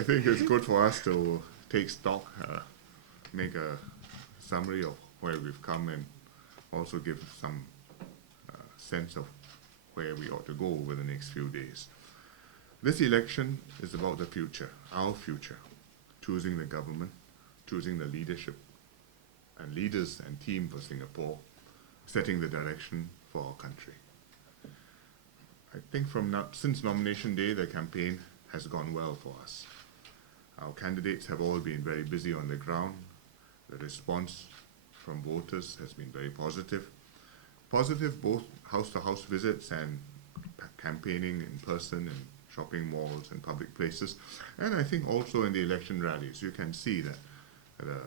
I think it's good for us to take stock, make a summary of where we've come, and also give some sense of where we ought to go over the next few days. This election is about the future, our future, choosing the government, choosing the leadership and leaders and team for Singapore, setting the direction for our country. I think since nomination day, the campaign has gone well for us. Our candidates have all been very busy on the ground. The response from voters has been very positive. Positive both house-to-house visits and campaigning in person in shopping malls and public places. And I think also in the election rallies, you can see that the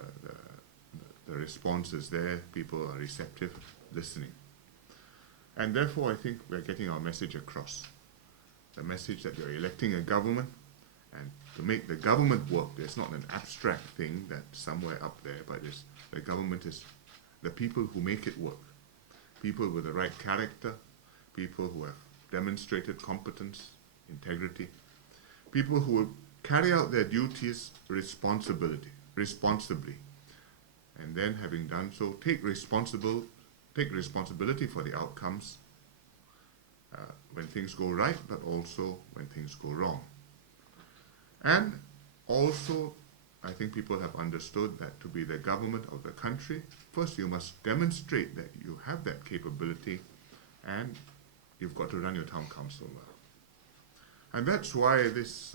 response is there. People are receptive, listening. And therefore, I think we're getting our message across. The message that you're electing a government, and to make the government work, it's not an abstract thing that's somewhere up there, but the government is the people who make it work. People with the right character, people who have demonstrated competence, integrity, people who will carry out their duties responsibly, and then having done so, take responsibility for the outcomes when things go right, but also when things go wrong. And also, I think people have understood that to be the government of the country, first you must demonstrate that you have that capability, and you've got to run your town council well. And that's why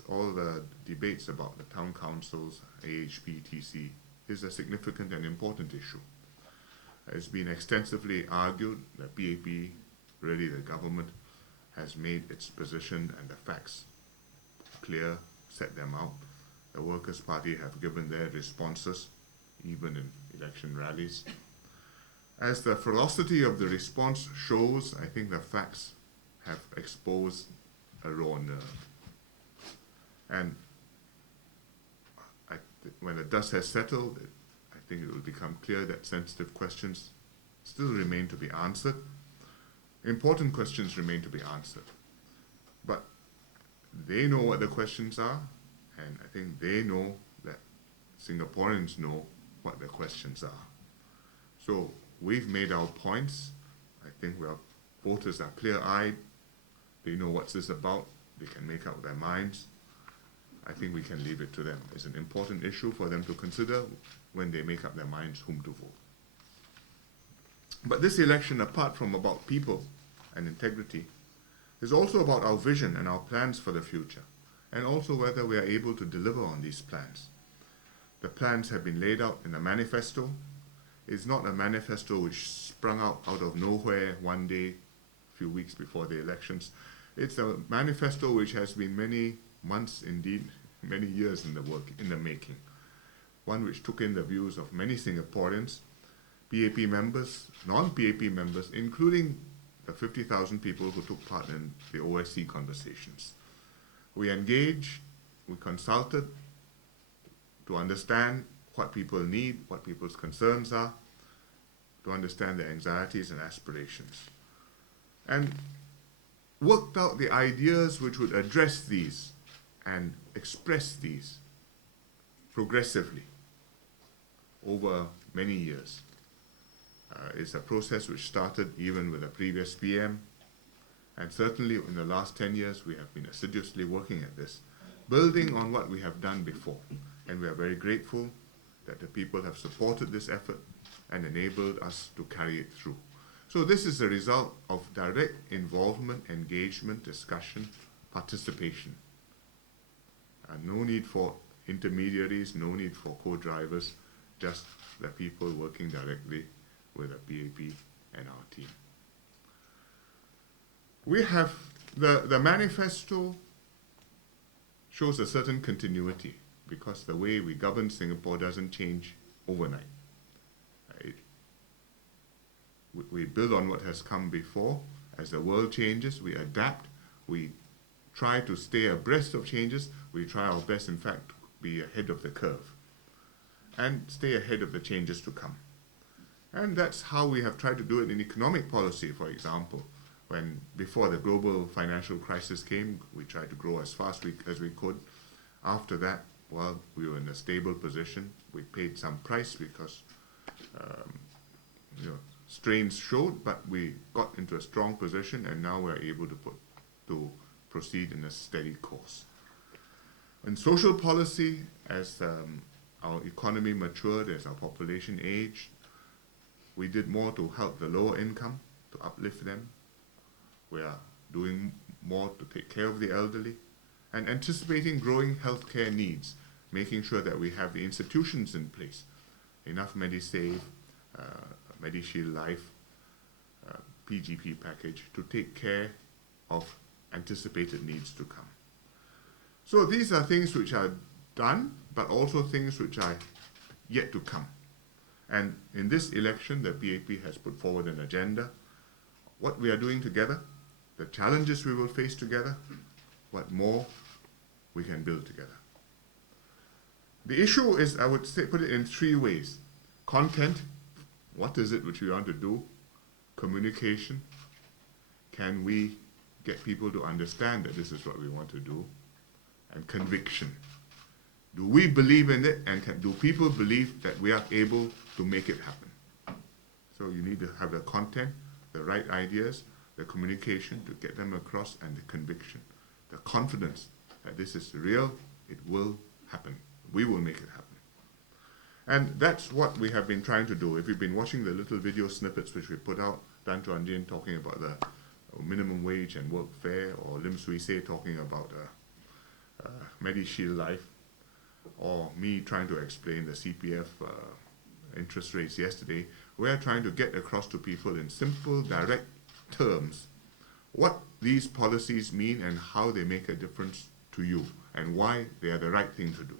all the debates about the town councils, AHP, TC, is a significant and important issue. It's been extensively argued that PAP, really the government, has made its position and the facts clear, set them out. The Workers' Party have given their responses, even in election rallies. As the ferocity of the response shows, I think the facts have exposed a raw nerve. And when the dust has settled, I think it will become clear that sensitive questions still remain to be answered. Important questions remain to be answered. But they know what the questions are, and I think they know that Singaporeans know what the questions are. So we've made our points. I think voters are clear-eyed. They know what's this about. They can make up their minds. I think we can leave it to them. It's an important issue for them to consider when they make up their minds whom to vote. But this election, apart from about people and integrity, is also about our vision and our plans for the future, and also whether we are able to deliver on these plans. The plans have been laid out in a manifesto. It's not a manifesto which sprung out of nowhere one day, a few weeks before the elections. It's a manifesto which has been many months, indeed, many years in the making. One which took in the views of many Singaporeans, PAP members, non-PAP members, including the 50,000 people who took part in the OSC conversations. We engaged, we consulted to understand what people need, what people's concerns are, to understand their anxieties and aspirations, and worked out the ideas which would address these and express these progressively over many years. It's a process which started even with the previous PM, and certainly in the last 10 years we have been assiduously working at this, building on what we have done before. And we are very grateful that the people have supported this effort and enabled us to carry it through. So this is a result of direct involvement, engagement, discussion, participation. No need for intermediaries, no need for co-drivers, just the people working directly with the PAP and our team. We have, the manifesto shows a certain continuity because the way we govern Singapore doesn't change overnight. We build on what has come before. As the world changes, we adapt. We try to stay abreast of changes. We try our best, in fact, to be ahead of the curve and stay ahead of the changes to come. And that's how we have tried to do it in economic policy, for example. When before the global financial crisis came, we tried to grow as fast as we could. After that, well, we were in a stable position. We paid some price because strains showed, but we got into a strong position, and now we're able to proceed in a steady course. In social policy, as our economy matured, as our population aged, we did more to help the lower income, to uplift them. We are doing more to take care of the elderly, and anticipating growing healthcare needs, making sure that we have the institutions in place, enough Medisave, MediShield Life, PGP package to take care of anticipated needs to come. So these are things which are done, but also things which are yet to come. And in this election, the PAP has put forward an agenda, what we are doing together, the challenges we will face together, what more we can build together. The issue is, I would say, put it in three ways. Content, what is it which we want to do? Communication, can we get people to understand that this is what we want to do? And conviction, do we believe in it, and do people believe that we are able to make it happen? So you need to have the content, the right ideas, the communication to get them across, and the conviction, the confidence that this is real, it will happen. We will make it happen. And that's what we have been trying to do. If you've been watching the little video snippets which we put out, Dan Chuan talking about the minimum wage and workfare, or Lim Swee Say talking about MediShield Life, or me trying to explain the CPF interest rates yesterday, we are trying to get across to people in simple, direct terms what these policies mean and how they make a difference to you and why they are the right thing to do.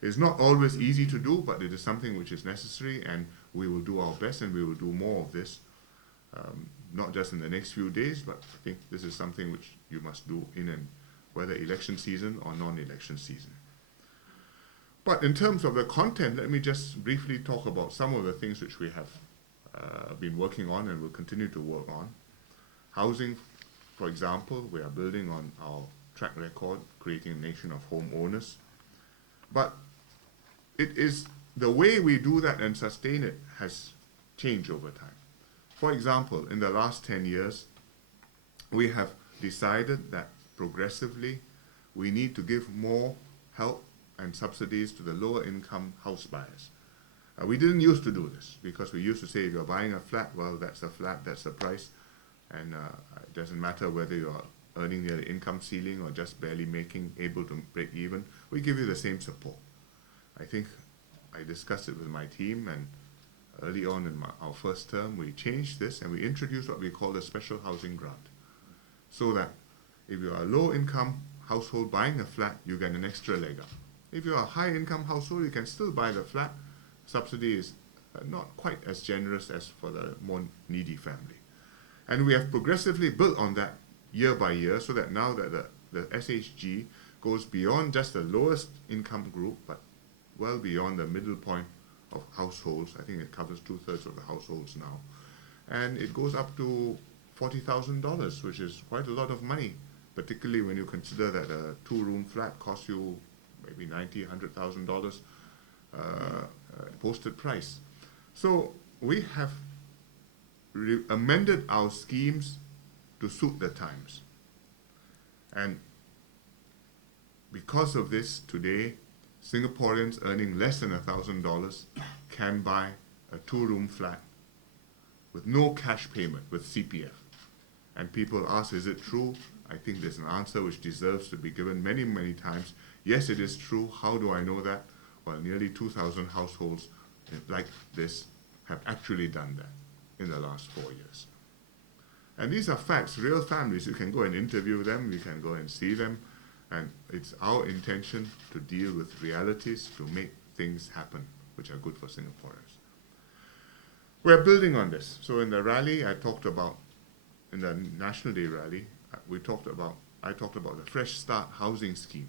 It's not always easy to do, but it is something which is necessary, and we will do our best, and we will do more of this, not just in the next few days, but I think this is something which you must do in and whether election season or non-election season. But in terms of the content, let me just briefly talk about some of the things which we have been working on and will continue to work on. Housing, for example, we are building on our track record, creating a nation of homeowners. But it is the way we do that and sustain it has changed over time. For example, in the last 10 years, we have decided that progressively we need to give more help and subsidies to the lower income house buyers. We didn't used to do this because we used to say if you're buying a flat, well, that's a flat, that's the price, and it doesn't matter whether you're earning near the income ceiling or just barely able to break even, we give you the same support. I think I discussed it with my team, and early on in our first term, we changed this and we introduced what we call the special housing grant. So that if you are a low income household buying a flat, you get an extra leg up. If you're a high income household, you can still buy the flat. Subsidy is not quite as generous as for the more needy family. And we have progressively built on that year by year, so that now that the SHG goes beyond just the lowest income group, but well beyond the middle point of households. I think it covers 2/3 of the households now. And it goes up to $40,000, which is quite a lot of money, particularly when you consider that a 2-room flat costs you maybe $90,000, $100,000 posted price. So we have amended our schemes to suit the times. And because of this, today, Singaporeans earning less than $1,000 can buy a 2-room flat with no cash payment with CPF. And people ask, is it true? I think there's an answer which deserves to be given many, many times. Yes, it is true. How do I know that? Well, nearly 2,000 households like this have actually done that in the last 4 years. And these are facts, real families. You can go and interview them, you can go and see them, and it's our intention to deal with realities, to make things happen which are good for Singaporeans. We're building on this. So in the rally I talked about, in the National Day rally, I talked about the Fresh Start housing scheme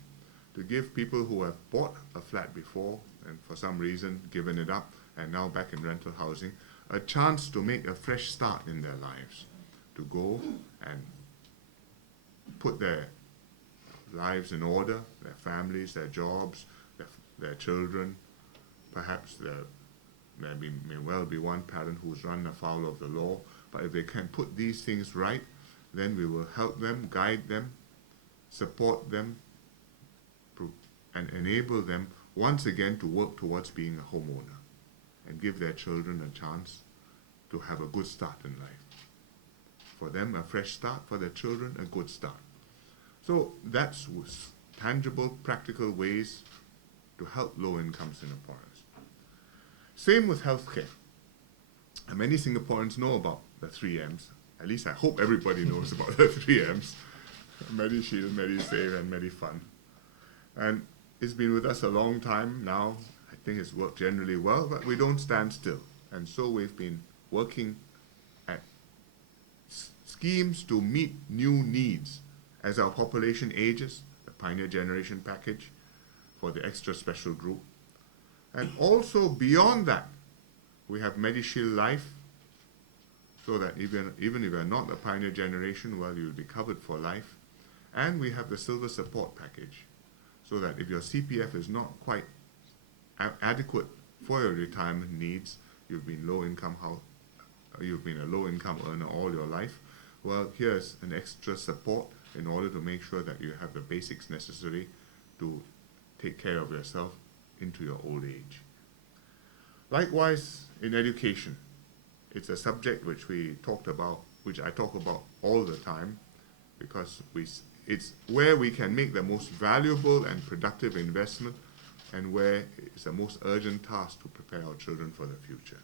to give people who have bought a flat before and for some reason given it up and now back in rental housing, a chance to make a fresh start in their lives, to go and put their lives in order, their families, their jobs, their children. Perhaps there may well be one parent who's run afoul of the law, but if they can put these things right, then we will help them, guide them, support them, and enable them once again to work towards being a homeowner and give their children a chance to have a good start in life. For them, a fresh start. For their children, a good start. So that's tangible, practical ways to help low-income Singaporeans. Same with healthcare. And many Singaporeans know about the 3 M's. At least I hope everybody knows about the 3 M's. MediShield, MediSave, and MediFund. And it's been with us a long time now. I think it's worked generally well, but we don't stand still. And so we've been working at schemes to meet new needs as our population ages, the Pioneer Generation Package for the extra special group. And also beyond that, we have MediShield Life, so that even if you're not the Pioneer Generation, well, you'll be covered for life. And we have the Silver Support Package, so that if your CPF is not quite adequate for your retirement needs, you've been a low-income earner all your life, well, here's an extra support in order to make sure that you have the basics necessary to take care of yourself into your old age. Likewise, in education, it's a subject which I talk about all the time, because it's where we can make the most valuable and productive investment, and where it's the most urgent task to prepare our children for the future.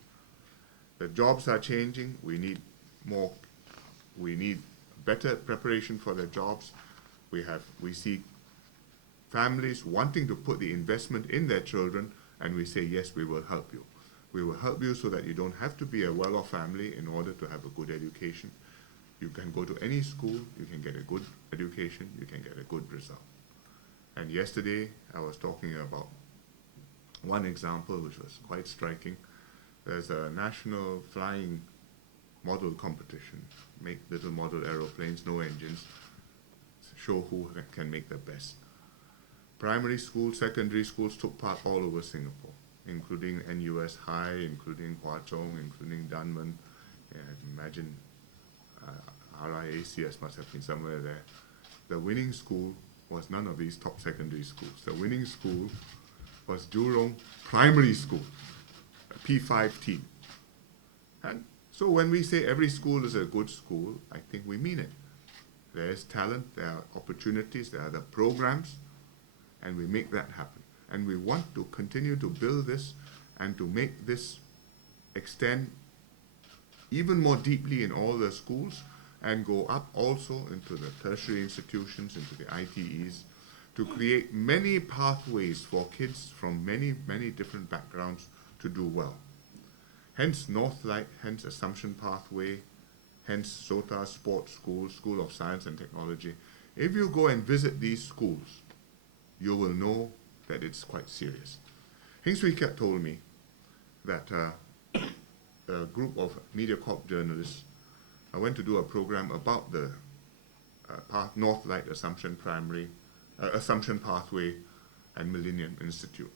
The jobs are changing. We need better preparation for the jobs. We see families wanting to put the investment in their children, and we say, yes, we will help you. We will help you so that you don't have to be a well-off family in order to have a good education. You can go to any school, you can get a good education, you can get a good result. And yesterday, I was talking about one example which was quite striking. There's a national flying model competition, make little model aeroplanes, no engines, show who can make the best. Primary schools, secondary schools took part all over Singapore, including NUS High, including Hwa Chong, including Dunman. Yeah, imagine RIACS must have been somewhere there. The winning school was none of these top secondary schools. The winning school was Jurong Primary School, a P5 team. And so when we say every school is a good school, I think we mean it. There is talent, there are opportunities, there are the programs, and we make that happen. And we want to continue to build this and to make this extend even more deeply in all the schools, and go up also into the tertiary institutions, into the ITEs, to create many pathways for kids from many, many different backgrounds to do well. Hence Northlight, hence Assumption Pathway, hence SOTA Sports School, School of Science and Technology. If you go and visit these schools, you will know that it's quite serious. Heng Swee Keat told me that a group of MediaCorp journalists went to do a program about the Northlight Assumption Pathway and Millennium Institute,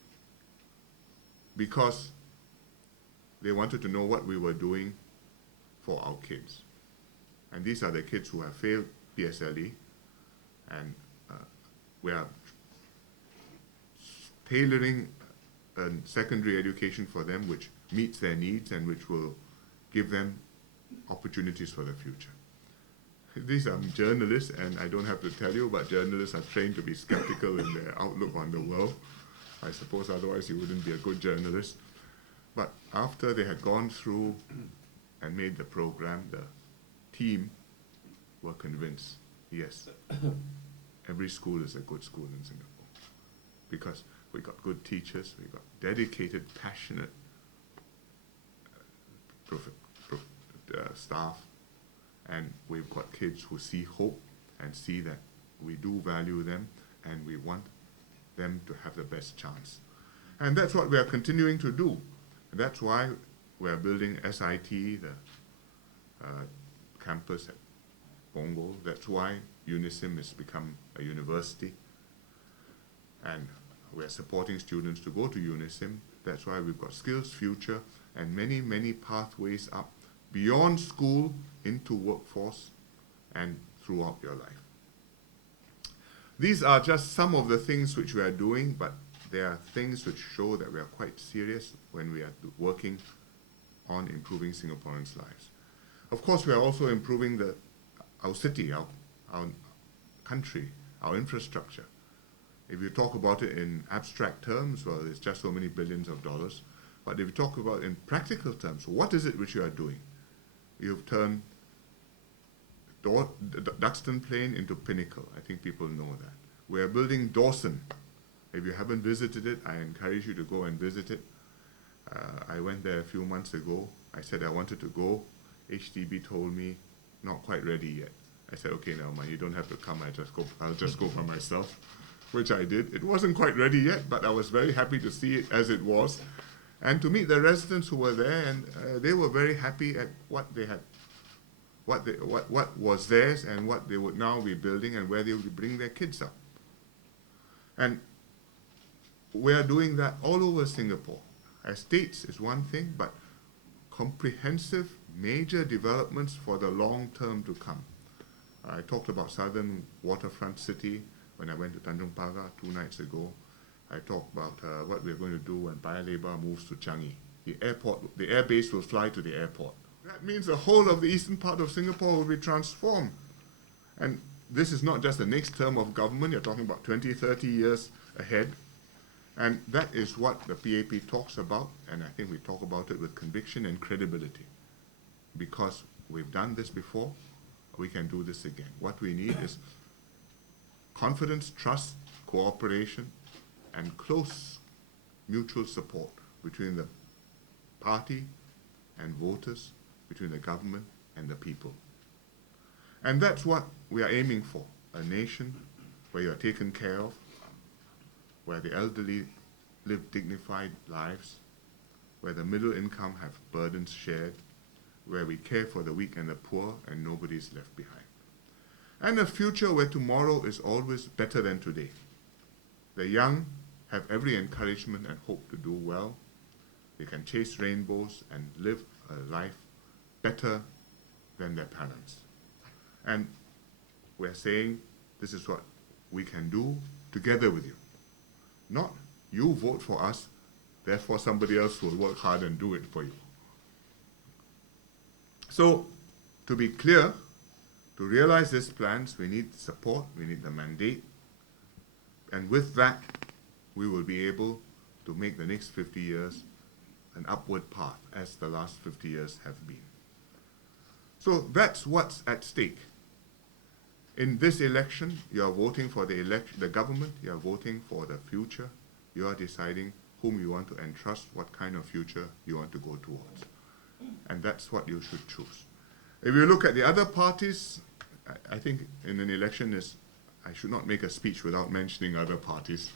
because they wanted to know what we were doing for our kids. And these are the kids who have failed PSLE, and we are tailoring a secondary education for them which meets their needs and which will give them opportunities for the future. These are journalists, and I don't have to tell you, but journalists are trained to be skeptical in their outlook on the world. I suppose otherwise you wouldn't be a good journalist. But after they had gone through and made the program, the team were convinced, yes, every school is a good school in Singapore, because we got good teachers, we got dedicated, passionate staff, and we've got kids who see hope and see that we do value them and we want them to have the best chance. And that's what we are continuing to do. And that's why we're building SIT, the campus at Punggol. That's why Unison has become a university. And we're supporting students to go to Unison. That's why we've got Skills Future and many, many pathways up beyond school into workforce and throughout your life. These are just some of the things which we are doing, but there are things which show that we are quite serious when we are working on improving Singaporeans' lives. Of course, we are also improving our city, our country, our infrastructure. If you talk about it in abstract terms, well, it's just so many billions of dollars. But if you talk about it in practical terms, what is it which you are doing? You've turned Duxton Plain into Pinnacle. I think people know that. We are building Dawson. If you haven't visited it, I encourage you to go and visit it. I went there a few months ago. I said I wanted to go. HDB told me, not quite ready yet. I said, okay, now man, you don't have to come. I'll just go for myself, which I did. It wasn't quite ready yet, but I was very happy to see it as it was, and to meet the residents who were there, and they were very happy at what they had, what was theirs, and what they would now be building, and where they would bring their kids up. And we are doing that all over Singapore. Estates is one thing, but comprehensive major developments for the long term to come. I talked about Southern Waterfront City when I went to Tanjung Pagar 2 nights ago. I talked about what we're going to do when Paya Lebar moves to Changi. The airport, the air base will fly to the airport. That means the whole of the eastern part of Singapore will be transformed. And this is not just the next term of government, you're talking about 20, 30 years ahead. And that is what the PAP talks about, and I think we talk about it with conviction and credibility. Because we've done this before, we can do this again. What we need is confidence, trust, cooperation, and close mutual support between the party and voters, between the government and the people. And that's what we are aiming for, a nation where you are taken care of, where the elderly live dignified lives, where the middle income have burdens shared, where we care for the weak and the poor and nobody's left behind. And a future where tomorrow is always better than today. The young have every encouragement and hope to do well. They can chase rainbows and live a life better than their parents. And we're saying this is what we can do together with you. Not you vote for us, therefore somebody else will work hard and do it for you. So, to be clear, to realize these plans, we need support, we need the mandate, and with that, we will be able to make the next 50 years an upward path, as the last 50 years have been. So that's what's at stake. In this election, you are voting for the government, you are voting for the future, you are deciding whom you want to entrust, what kind of future you want to go towards. And that's what you should choose. If you look at the other parties, I think in an election I should not make a speech without mentioning other parties.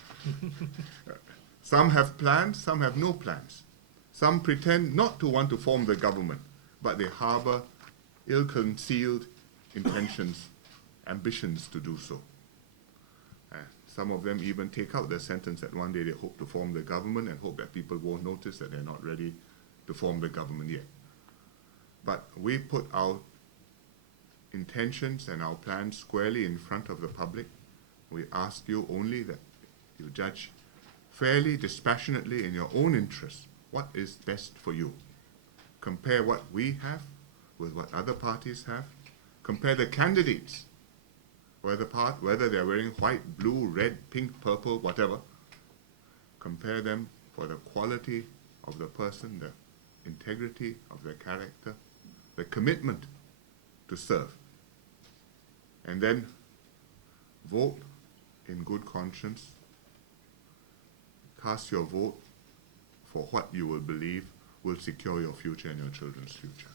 Some have plans, some have no plans. Some pretend not to want to form the government, but they harbor ill-concealed intentions, ambitions to do so. Some of them even take out the sentence that one day they hope to form the government and hope that people won't notice that they're not ready to form the government yet. But we put our intentions and our plans squarely in front of the public. We ask you only that you judge fairly, dispassionately, in your own interest, what is best for you. Compare what we have with what other parties have. Compare the candidates, whether they're wearing white, blue, red, pink, purple, whatever. Compare them for the quality of the person, the integrity of their character, the commitment to serve. And then vote in good conscience. Cast your vote for what you will believe will secure your future and your children's future.